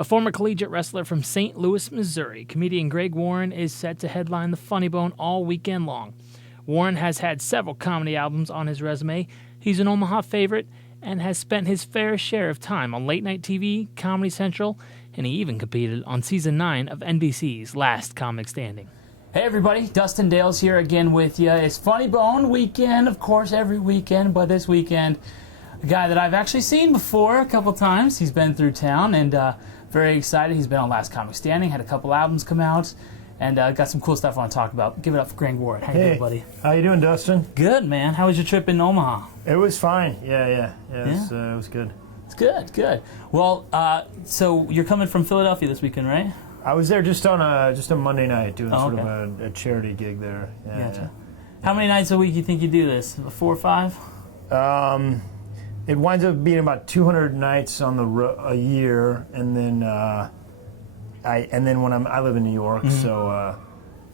A former collegiate wrestler from St. Louis, Missouri, comedian Greg Warren is set to headline the Funny Bone all weekend long. Warren has had several comedy albums on his resume. He's an Omaha favorite and has spent his fair share of time on late-night TV, Comedy Central, and he even competed on Season 9 of NBC's Last Comic Standing. Hey everybody, Dustin Dales here again with you. It's Funny Bone weekend, of course, every weekend, but this weekend, a guy that I've actually seen before a couple times. He's been through town and very excited. He's been on Last Comic Standing, had a couple albums come out, and got some cool stuff I want to talk about. Give it up for Greg Warren. How you doing, buddy? How you doing, Dustin? Good, man. How was your trip in Omaha? It was fine. Yeah. It was good. It's good. Well, so you're coming from Philadelphia this weekend, right? I was there just on a Monday night doing sort of a charity gig there. Gotcha. How many nights a week do you think you do this? 4 or 5? It winds up being about 200 nights on a year, and then when I live in New York, so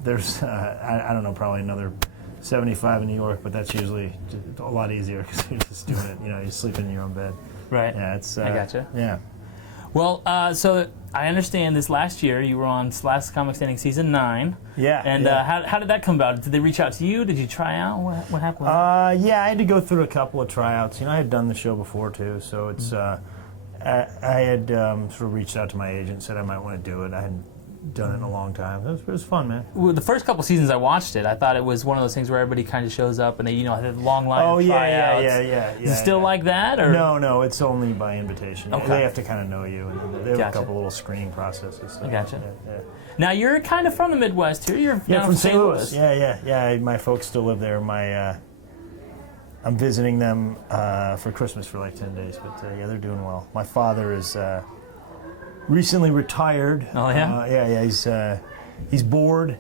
there's I don't know, probably another 75 in New York, but that's usually a lot easier because you're just doing it. You're sleeping in your own bed. Right. Yeah, it's. I gotcha. Yeah. Well, so I understand this last year you were on Last Comic Standing Season 9. Yeah. And how did that come about? Did they reach out to you? Did you try out? What happened? Yeah, I had to go through a couple of tryouts. I had done the show before too, so it's. I had sort of reached out to my agent, said I might want to do it. I hadn't done it in a long time. It was fun, man. Well, the first couple seasons I watched it, I thought it was one of those things where everybody kind of shows up and they, had a long line of tryouts. Yeah. Is it still like that? Or? No, it's only by invitation. Okay. They have to kind of know you, and they have a couple little screening processes. So, I gotcha. Yeah. Now, you're kind of from the Midwest, too. You're from St. Louis. Yeah. My folks still live there. I'm visiting them for Christmas for like 10 days, but they're doing well. My father is recently retired. Oh yeah. He's bored.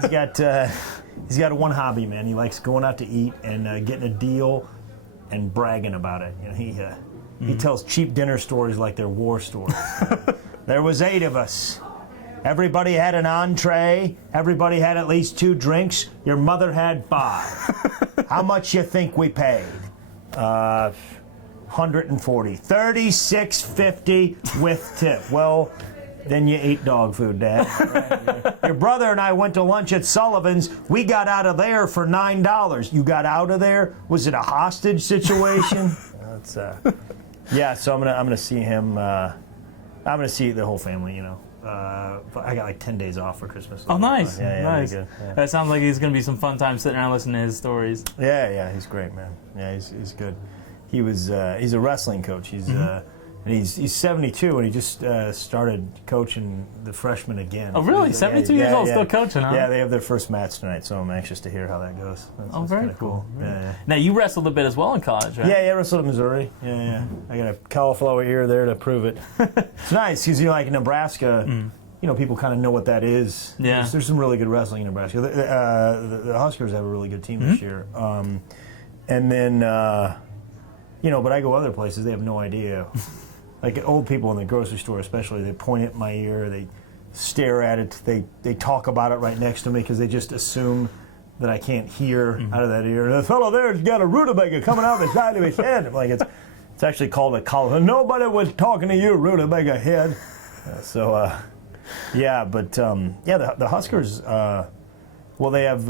He's got one hobby, man. He likes going out to eat and getting a deal and bragging about it. He tells cheap dinner stories like they're war stories. There was 8 of us. Everybody had an entree. Everybody had at least 2 drinks. Your mother had 5. How much you think we paid? 140. $36.50 with tip. Well, then you ate dog food, Dad. Right? Your brother and I went to lunch at Sullivan's. We got out of there for $9. You got out of there? Was it a hostage situation? Yeah. So I'm gonna see him. I'm gonna see the whole family. I got like 10 days off for Christmas. Oh, nice. Nice. Good. Yeah. That sounds like he's gonna be some fun time sitting around listening to his stories. Yeah. He's great, man. Yeah, he's good. He's a wrestling coach. He's 72 and he just started coaching the freshmen again. Oh, really? 72 years old, still coaching, huh? Yeah, they have their first match tonight, so I'm anxious to hear how that goes. That's very cool. Yeah. Now, you wrestled a bit as well in college, right? Yeah, I wrestled at Missouri. Yeah. I got a cauliflower ear there to prove it. It's nice because like in Nebraska, people kind of know what that is. Yeah. There's some really good wrestling in Nebraska. The Huskers have a really good team this year. And then, but I go other places, they have no idea. Like old people in the grocery store especially, they point at my ear, they stare at it, they talk about it right next to me because they just assume that I can't hear out of that ear. The fellow there's got a rutabaga coming out of the side of his head. I'm like, it's actually called a cauliflower. Nobody was talking to you, rutabaga head. The Huskers, they have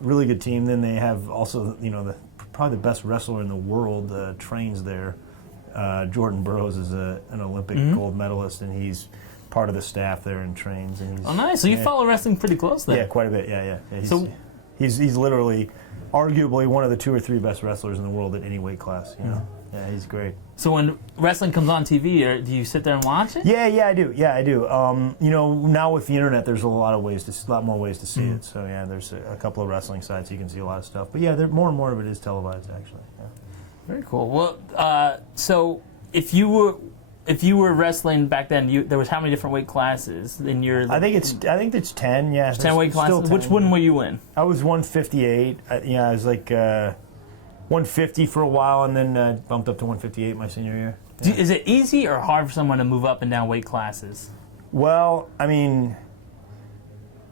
really good team. Then they have also, probably the best wrestler in the world trains there. Jordan Burroughs is an Olympic gold medalist, and he's part of the staff there and trains. And nice. So you follow wrestling pretty close then? Yeah, quite a bit. Yeah. He's literally, arguably one of the 2 or 3 best wrestlers in the world at any weight class. Yeah, he's great. So when wrestling comes on TV, do you sit there and watch it? Yeah, I do. Now with the internet, there's a lot more ways to see it. So yeah, there's a couple of wrestling sites you can see a lot of stuff. But yeah, more and more of it is televised actually. Yeah. Very cool. Well, so if you were wrestling back then, there was how many different weight classes in your? I think it's 10. Yeah, 10 weight classes. 10. Which one were you in? I was 158. I was like 150 for a while, and then bumped up to 158 my senior year. Yeah. Is it easy or hard for someone to move up and down weight classes? Well, I mean,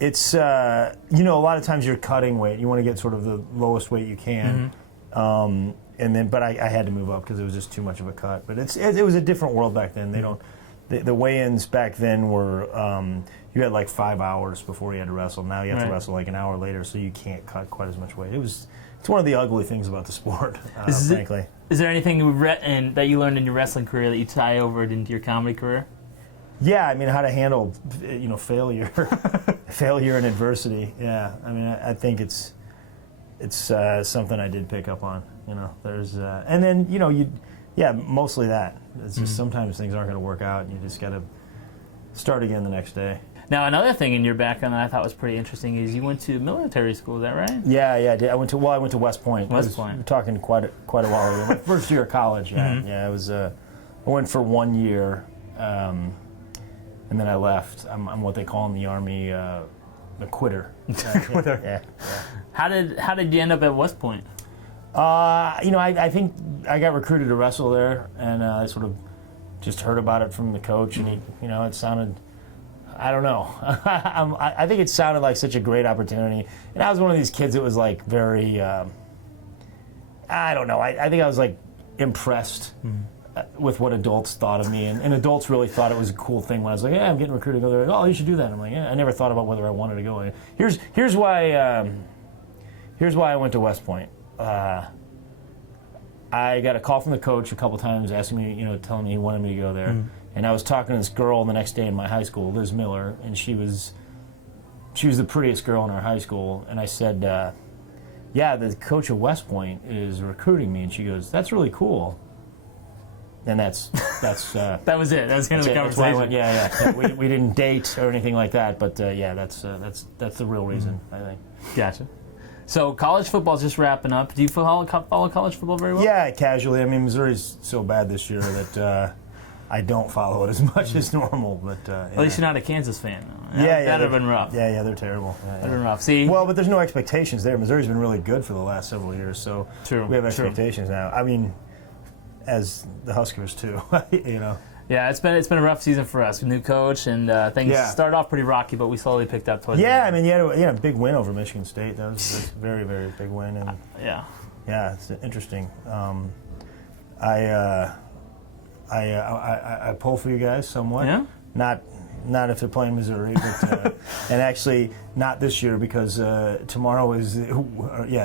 it's a lot of times you're cutting weight. You want to get sort of the lowest weight you can. But I had to move up because it was just too much of a cut. But it was a different world back then. They don't the weigh-ins back then were you had like 5 hours before you had to wrestle. Now you have to wrestle like an hour later, so you can't cut quite as much weight. It's one of the ugly things about the sport, frankly. Is there anything that you learned in your wrestling career that you tie over into your comedy career? Yeah, I mean, how to handle, failure, failure and adversity. Yeah, I mean, I think it's something I did pick up on. There's and then mostly that. It's just sometimes things aren't going to work out, and you just got to start again the next day. Now, another thing in your background that I thought was pretty interesting is you went to military school. Is that right? Yeah, I did. I went to West Point. West Point. We're talking quite a while ago. My first year of college. Yeah, yeah. I went for 1 year, and then I left. I'm what they call in the Army a quitter. Quitter. Yeah. How did you end up at West Point? I think I got recruited to wrestle there, and I sort of just heard about it from the coach, and it sounded. I don't know. I think it sounded like such a great opportunity. And I was one of these kids that was like very, I don't know. I think I was like impressed with what adults thought of me. And adults really thought it was a cool thing when I was like, yeah, I'm getting recruited to go there. Like, oh, you should do that. And I'm like, yeah, I never thought about whether I wanted to go. Here's why I went to West Point. I got a call from the coach a couple times asking me, telling me he wanted me to go there. And I was talking to this girl the next day in my high school, Liz Miller, and she was the prettiest girl in our high school. And I said, yeah, the coach of West Point is recruiting me. And she goes, that's really cool. And that's that was it. That was kind of the conversation. I went, yeah. We didn't date or anything like that, but that's the real reason, I think. Gotcha. So college football's just wrapping up. Do you follow college football very well? Yeah, casually. I mean, Missouri's so bad this year that I don't follow it as much as normal. But at least you're not a Kansas fan, though. Yeah, that'd have been rough. Yeah, they're terrible. That'd have been rough. See, well, but there's no expectations there. Missouri's been really good for the last several years, so we have expectations now. I mean, as the Huskers too, Yeah, it's been a rough season for us. New coach, and things started off pretty rocky, but we slowly picked up towards the end. I mean, you had a big win over Michigan State. That was a very, very big win. And yeah, it's interesting. I pull for you guys somewhat. Yeah? Not if they're playing Missouri, but and actually not this year because tomorrow is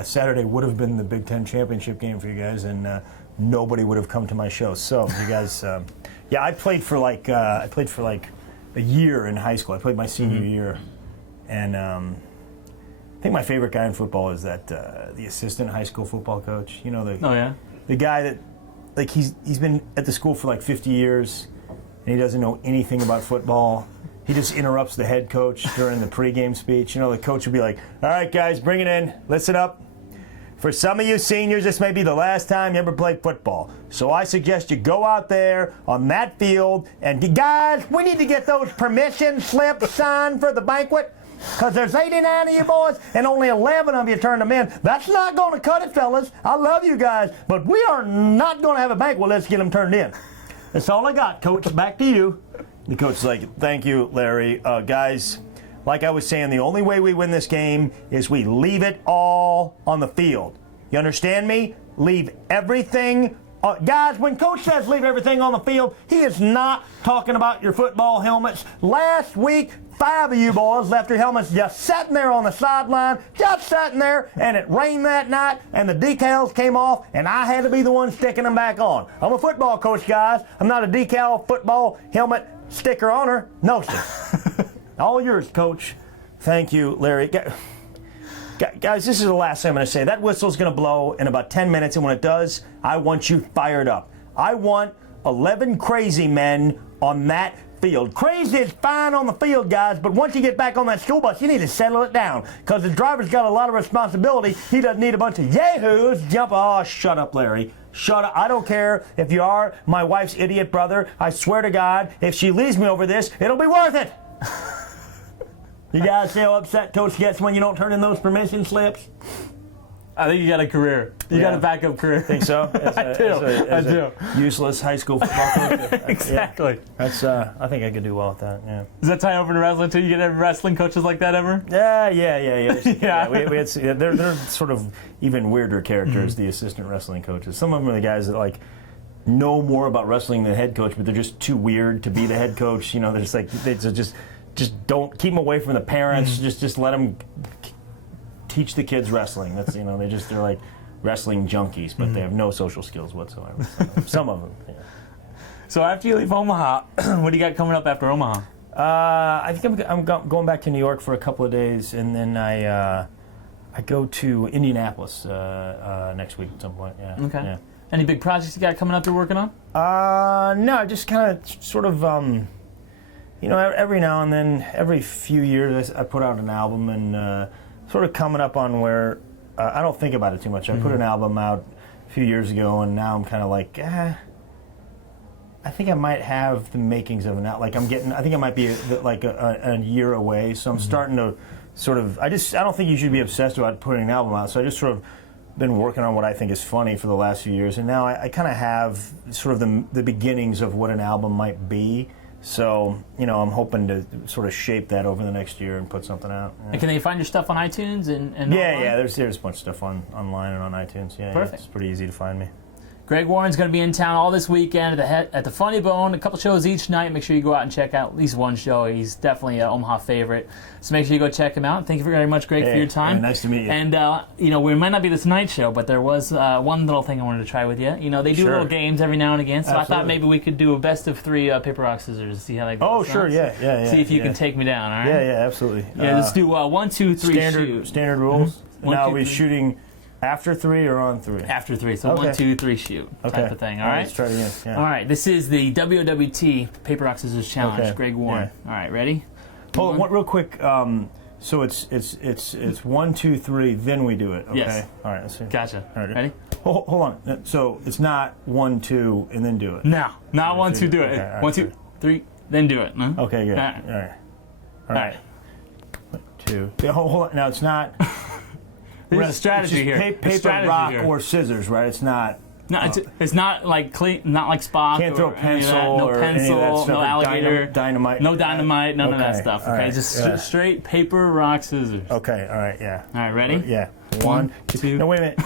Saturday would have been the Big Ten championship game for you guys, and nobody would have come to my show. So you guys, I played for like a year in high school. I played my senior year, and I think my favorite guy in football is that the assistant high school football coach. The guy that. Like he's been at the school for like 50 years, and he doesn't know anything about football. He just interrupts the head coach during the pregame speech. The coach will be like, all right, guys, bring it in. Listen up. For some of you seniors, this may be the last time you ever play football. So I suggest you go out there on that field, and guys, we need to get those permission slips signed for the banquet. Because there's 89 of you boys, and only 11 of you turned them in. That's not going to cut it, fellas. I love you guys, but we are not going to have a banquet. Let's get them turned in. That's all I got, Coach. Back to you. The coach is like, thank you, Larry. Guys, like I was saying, the only way we win this game is we leave it all on the field. You understand me? Leave everything. Guys, when Coach says leave everything on the field, he is not talking about your football helmets. Last week, 5 of you boys left your helmets just sitting there on the sideline, just sitting there, and it rained that night, and the decals came off, and I had to be the one sticking them back on. I'm a football coach, guys. I'm not a decal football helmet sticker owner. No, sir. All yours, Coach. Thank you, Larry. Guys, this is the last thing I'm going to say. That whistle's going to blow in about 10 minutes, and when it does, I want you fired up. I want 11 crazy men on that field. Crazy is fine on the field, guys, but once you get back on that school bus, you need to settle it down because the driver's got a lot of responsibility. He doesn't need a bunch of yahoos jump. Oh, shut up, Larry. Shut up. I don't care if you are my wife's idiot brother. I swear to God, if she leaves me over this, it'll be worth it. You guys see how upset Coach gets when you don't turn in those permission slips? I think you got a career. You got a backup career. Think so? I do. Useless high school football coach. Exactly. That's. I think I could do well with that. Yeah. Does that tie over to wrestling too? You get any wrestling coaches like that ever? Yeah. Yeah. We had, they're sort of even weirder characters. The assistant wrestling coaches. Some of them are the guys that like know more about wrestling than the head coach, but they're just too weird to be the head coach. You know, they're just like they just don't keep them away from the parents. Just let them teach the kids wrestling. That's they're like wrestling junkies, but they have no social skills whatsoever. Some of them. Yeah. So after you leave Omaha, what do you got coming up after Omaha? I think I'm going back to New York for a couple of days, and then I go to Indianapolis next week at some point. Yeah. Okay. Yeah. Any big projects you got coming up you're working on? No, just kind of sort of, every now and then, every few years, I put out an album, and sort of coming up on where I don't think about it too much. I put an album out a few years ago, and now I'm kind of like, I think I might have the makings of an album. Like I think I might be like a year away, so I'm starting to sort of, I don't think you should be obsessed about putting an album out, so I just sort of been working on what I think is funny for the last few years, and now I kind of have sort of the beginnings of what an album might be. So, I'm hoping to sort of shape that over the next year and put something out. Yeah. And can they find your stuff on iTunes and yeah, there's a bunch of stuff online and on iTunes. Yeah, perfect. It's pretty easy to find me. Greg Warren's going to be in town all this weekend at the Funny Bone. A couple shows each night. Make sure you go out and check out at least one show. He's definitely an Omaha favorite. So make sure you go check him out. Thank you very much, Greg, for your time. Nice to meet you. And, we might not be this night show, but there was one little thing I wanted to try with you. They do little games every now and again, so Absolutely. I thought maybe we could do a best of 3 paper, rock, scissors, see how that goes. Oh, sure, yeah. See if you can take me down, all right? Yeah, absolutely. Yeah, let's do 1, 2, 3, shoot. Standard rules. Mm-hmm. Now, 1, 2, are we 3. shooting after 3 or on 3? After 3, so Okay. 1, 2, 3, shoot type of thing, all right? Let's try it again. Yeah. All right, this is the WOWT Paper, Rock, Scissors Challenge. Okay. Greg Warren. Yeah. All right, ready? Hold on, real quick. So it's 1, 2, 3, then we do it. Okay. Yes. All right. Let's see. Gotcha. All right. Ready? Hold on. So it's not 1, 2, and then do it. No, not 1, 2, do it. Okay, all right, 1, 2, 3, then do it. Huh? Okay. Good. All right. All right. All right. 1, 2. Yeah, hold on. Now it's not. There's a strategy it's just here. Paper, strategy rock, here. or scissors, right? It's not. No, it's not like not like Spock. Can't throw or any of that. pencil No or any of pencil, that stuff, no or alligator, dynamite. no dynamite, none of that Okay, stuff. all Okay, right, just yeah. straight paper, rock, scissors. Okay. All right. Yeah. All right, ready? Yeah. 1, 2. No, wait a minute.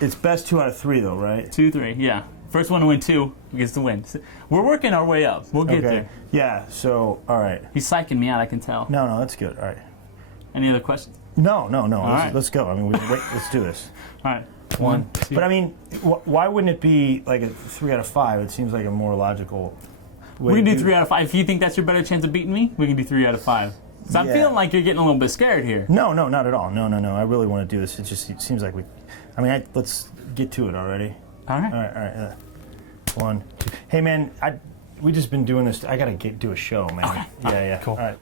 It's best 2 out of 3 though, right? 2, 3. Yeah. First one to win 2 gets the win. We're working our way up. We'll get there. Yeah. So all right. He's psyching me out. I can tell. No, that's good. All right. Any other questions? No. right. Let's go. I mean, let's do this. All right. 1, 2. But I mean, why wouldn't it be like a 3 out of 5? It seems like a more logical way. We can to do 3 out of 5. If you think that's your better chance of beating me, we can do 3 out of 5. So I'm Yeah. feeling like you're getting a little bit scared here. No, not at all. No. I really want to do this. It seems like we. I mean, let's get to it already. All right. All right. 1, 2. Hey, man, we just been doing this. I gotta do a show, man. Okay. Yeah. Cool. All right.